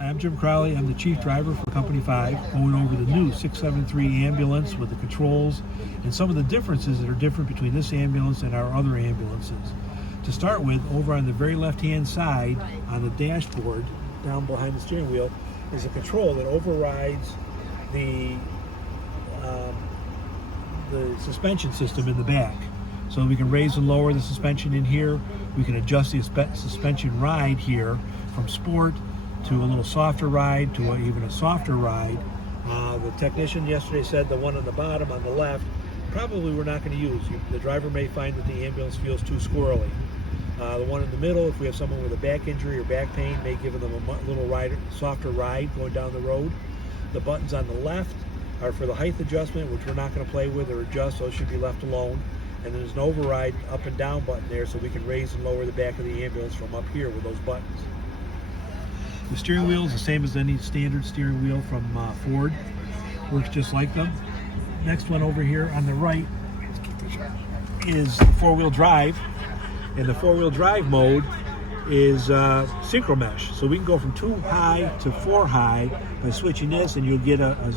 I'm Jim Crowley. I'm the chief driver for Company 5, going over the new 673 ambulance with the controls and some of the differences that are different between this ambulance and our other ambulances. To start with, over on the very left-hand side on the dashboard, down behind the steering wheel, is a control that overrides the suspension system in the back. So we can raise and lower the suspension in here. We can adjust the suspension ride here from sport to a little softer ride to even a softer ride. The technician yesterday said the one on the bottom on the left probably we're not going to use. The driver may find that the ambulance feels too squirrely. The one in the middle, if we have someone with a back injury or back pain, may give them a little softer ride going down the road. The buttons on the left are for the height adjustment, which we're not going to play with or adjust. Those should be left alone. And there's an override up and down button there, so we can raise and lower the back of the ambulance from up here with those buttons. The steering wheel is the same as any standard steering wheel from Ford. Works just like them. Next one over here on the right is four-wheel drive. And the four-wheel drive mode is synchro mesh. So we can go from 2 high to 4 high by switching this, and you'll get a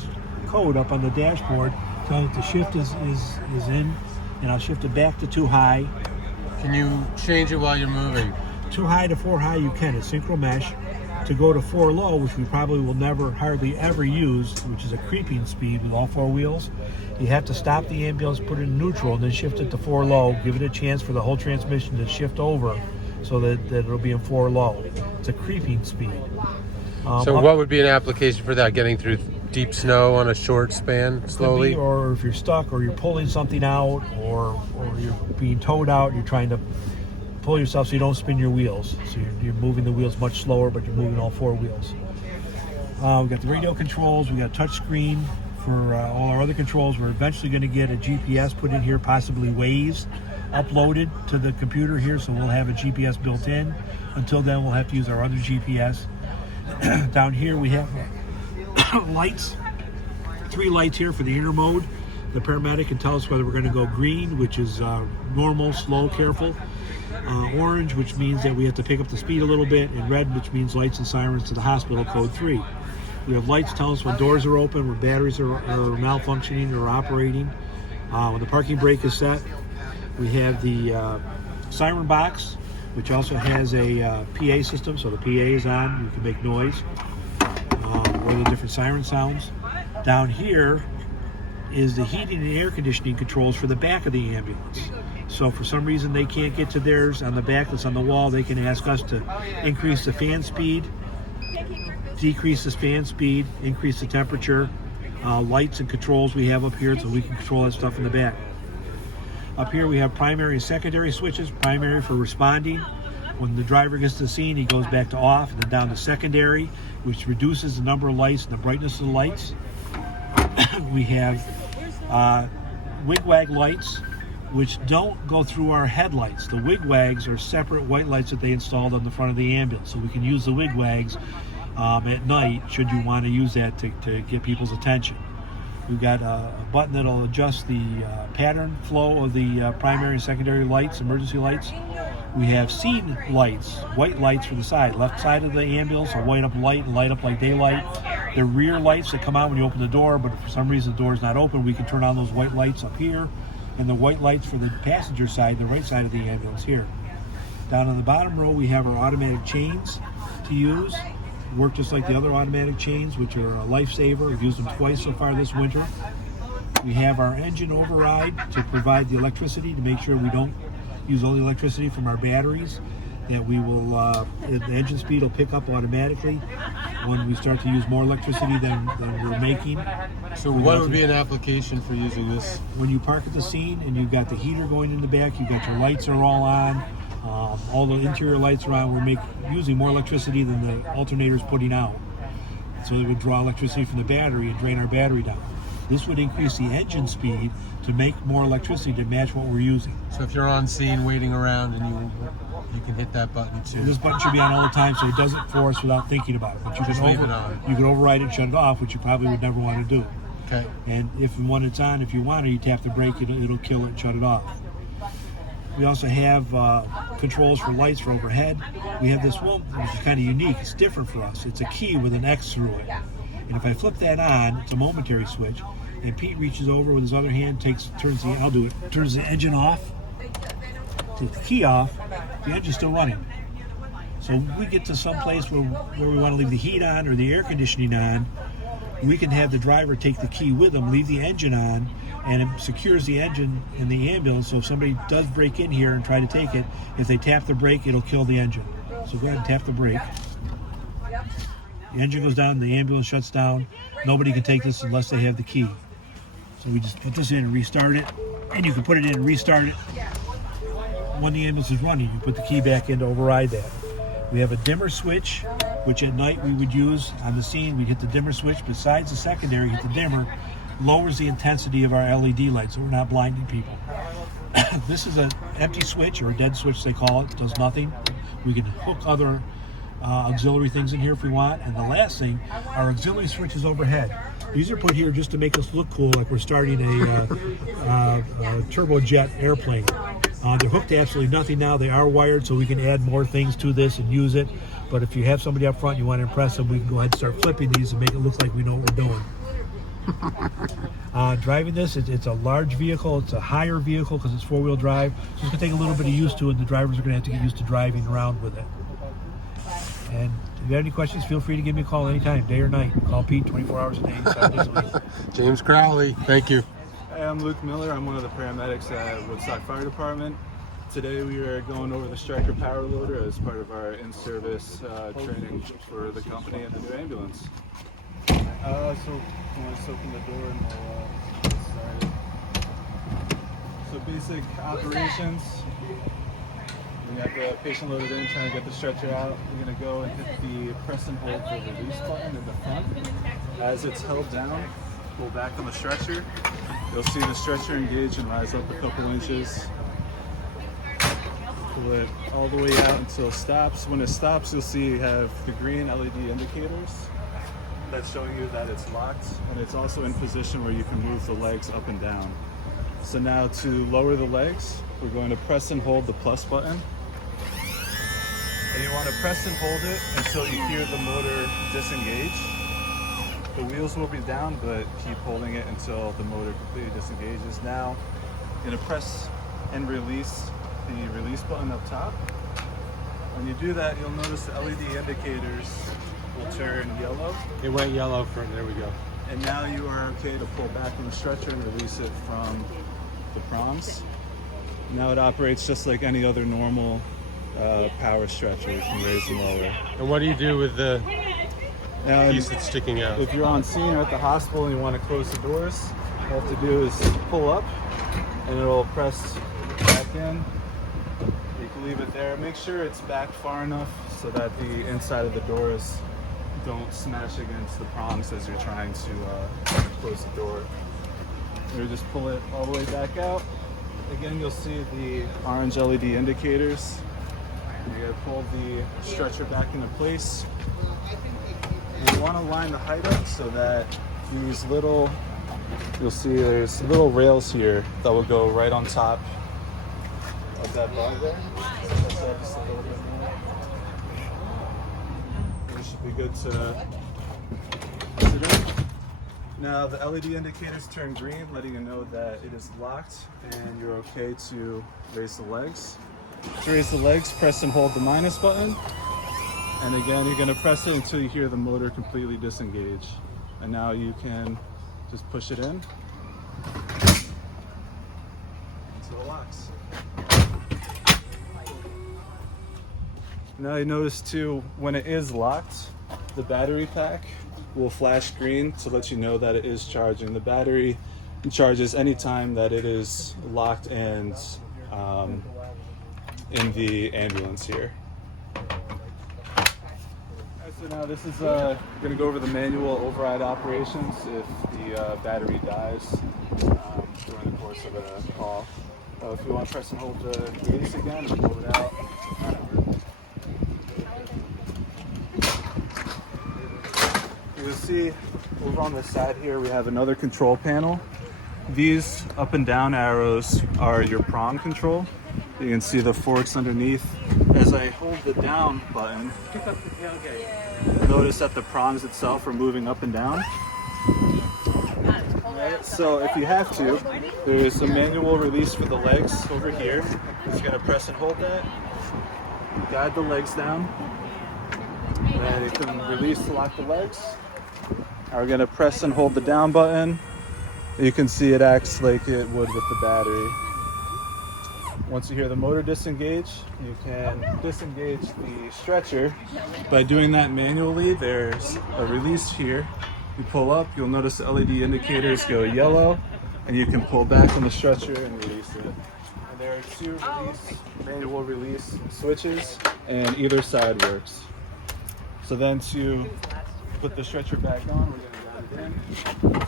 code up on the dashboard telling that the shift is in, and I'll shift it back to 2 high. Can you change it while you're moving? 2 high to 4 high you can. It's synchro mesh. To go to 4 low, which we probably will never hardly ever use, which is a creeping speed with all 4 wheels, you have to stop the ambulance, put it in neutral, and then shift it to 4 low, give it a chance for the whole transmission to shift over so that it'll be in 4 low. It's a creeping speed. So what would be an application for that? Getting through deep snow on a short span slowly? Or if you're stuck or you're pulling something out or you're being towed out, you're trying to pull yourself so you don't spin your wheels. So you're moving the wheels much slower, but you're moving all 4 wheels. We've got the radio controls. We got a touch screen for all our other controls. We're eventually going to get a GPS put in here, possibly Waze uploaded to the computer here, so we'll have a GPS built in. Until then, we'll have to use our other GPS. Down here we have lights, 3 lights here for the inner mode. The paramedic can tell us whether we're going to go green, which is normal, slow, careful. Orange, which means that we have to pick up the speed a little bit, and red, which means lights and sirens to the hospital, code 3. We have lights telling us when doors are open, when batteries are malfunctioning or operating, when the parking brake is set. We have the siren box, which also has a PA system, so the PA is on, you can make noise, or the different siren sounds. Down here is the heating and air conditioning controls for the back of the ambulance. So if for some reason they can't get to theirs on the back that's on the wall, they can ask us to increase the fan speed, decrease the fan speed, increase the temperature, lights and controls we have up here so we can control that stuff in the back. Up here we have primary and secondary switches. Primary for responding. When the driver gets to the scene, he goes back to off, and then down to secondary, which reduces the number of lights and the brightness of the lights. We have wig-wag lights, which don't go through our headlights. The wig-wags are separate white lights that they installed on the front of the ambulance, so we can use the wig-wags at night should you want to use that to get people's attention. We've got a button that'll adjust the pattern flow of the primary and secondary lights, emergency lights. We have scene lights, white lights for the side. Left side of the ambulance, a white up light and light up like daylight. They're rear lights that come out when you open the door, but if for some reason the door is not open, we can turn on those white lights up here. And the white lights for the passenger side, the right side of the ambulance here. Down on the bottom row, we have our automatic chains to use. Work just like the other automatic chains, which are a lifesaver. We've used them twice so far this winter. We have our engine override to provide the electricity to make sure we don't use all the electricity from our batteries. That we will, the engine speed will pick up automatically when we start to use more electricity than we're making. So what would be an application for using this? When you park at the scene and you've got the heater going in the back, you've got your lights are all on, all the interior lights are on, we're using more electricity than the alternator's putting out. So it would draw electricity from the battery and drain our battery down. This would increase the engine speed to make more electricity to match what we're using. So if you're on scene waiting around and you can hit that button too. And this button should be on all the time so it does it for us without thinking about it. But you Just leave it on. You can override it and shut it off, which you probably would never want to do. Okay. And when it's on, if you want to, you tap the brake, it'll kill it and shut it off. We also have controls for lights for overhead. We have this one, which is kind of unique. It's different for us. It's a key with an X through it. And if I flip that on, it's a momentary switch. And Pete reaches over with his other hand, turns the engine off, takes the key off, the engine's still running. So if we get to some place where we want to leave the heat on or the air conditioning on, we can have the driver take the key with them, leave the engine on, and it secures the engine in the ambulance. So if somebody does break in here and try to take it, if they tap the brake, it'll kill the engine. So go ahead and tap the brake. The engine goes down, the ambulance shuts down. Nobody can take this unless they have the key. So we just put this in and restart it, and you can put it in and restart it. When the ambulance is running, you put the key back in to override that. We have a dimmer switch, which at night we would use on the scene. We'd hit the dimmer switch. Besides the secondary, hit the dimmer, lowers the intensity of our LED lights, so we're not blinding people. This is an empty switch, or a dead switch they call it. It does nothing. We can hook other auxiliary things in here if we want. And the last thing, our auxiliary switches overhead. These are put here just to make us look cool, like we're starting a turbojet airplane. They're hooked to absolutely nothing now. They are wired, so we can add more things to this and use it. But if you have somebody up front, you want to impress them, we can go ahead and start flipping these and make it look like we know what we're doing. Driving this, it's a large vehicle. It's a higher vehicle because it's four-wheel drive. So it's going to take a little bit of use to it, and the drivers are going to have to get used to driving around with it. And if you have any questions, feel free to give me a call anytime, day or night. Call Pete 24 hours a day, 7 days a week. James Crowley, thank you. Hey, I'm Luke Miller. I'm one of the paramedics at Woodstock Fire Department. Today we are going over the Stryker Power Loader as part of our in-service training for the company and the new ambulance. So you want to open the door and we'll get started. So basic operations. We have the patient loaded in, trying to get the stretcher out. We're going to go and hit the press and hold the release button in the front. As it's held down, pull back on the stretcher. You'll see the stretcher engage and rise up a couple inches. Pull it all the way out until it stops. When it stops, you'll see you have the green LED indicators. That's showing you that it's locked, and it's also in position where you can move the legs up and down. So now to lower the legs, we're going to press and hold the plus button. And you want to press and hold it until you hear the motor disengage. The wheels will be down, but keep holding it until the motor completely disengages. Now, you're going to press and release the release button up top. When you do that, you'll notice the LED indicators will turn yellow. It went yellow there we go. And now you are okay to pull back on the stretcher and release it from the prongs. Now it operates just like any other normal power stretcher. You can raise and lower. And what do you do with the Now, piece that's sticking out? if you're on scene or at the hospital and you want to close the doors, all you have to do is pull up and it'll press back in. You can leave it there. Make sure it's back far enough so that the inside of the doors don't smash against the prongs as you're trying to close the door. You just pull it all the way back out. Again, you'll see the orange LED indicators. You're going to pull the stretcher back into place. You want to line the height up so that these little, you'll see there's little rails here that will go right on top of that bar there. That's just a little bit more. You should be good to press it in. Now the LED indicators turn green, letting you know that it is locked and you're okay to raise the legs. To raise the legs, press and hold the minus button. And again, you're going to press it until you hear the motor completely disengage. And now you can just push it in until it locks. Now you notice too, when it is locked, the battery pack will flash green to let you know that it is charging. The battery charges anytime that it is locked and in the ambulance here. So now this is going to go over the manual override operations if the battery dies during the course of a call. If you want to press and hold the release again and pull it out. You'll see over on the side here we have another control panel. These up and down arrows are your prong control. You can see the forks underneath. As I hold the down button, notice that the prongs itself are moving up and down. Right, so if you have to, there is a manual release for the legs over here. You're just gonna press and hold that. Guide the legs down. Then you can release to lock the legs. Now we're gonna press and hold the down button. You can see it acts like it would with the battery. Once you hear the motor disengage, you can disengage the stretcher. By doing that manually, there's a release here. You pull up, you'll notice the LED indicators go yellow, and you can pull back on the stretcher and release it. And there are two manual release switches, and either side works. So then to put the stretcher back on, we're going to guide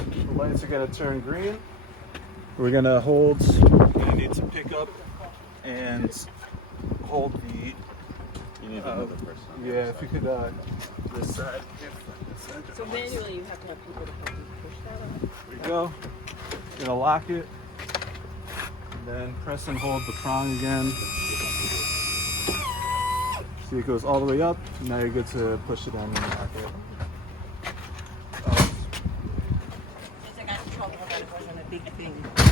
it in. The lights are going to turn green. We're going to hold, you're going to need to pick up and hold the, You need another person. yeah, if you could, this side. So manually, you have to have people to help you push that up. There you go. You're gonna lock it, and then press and hold the prong again. See, it goes all the way up. Now you're good to push it down and lock it. It's like I control the big thing.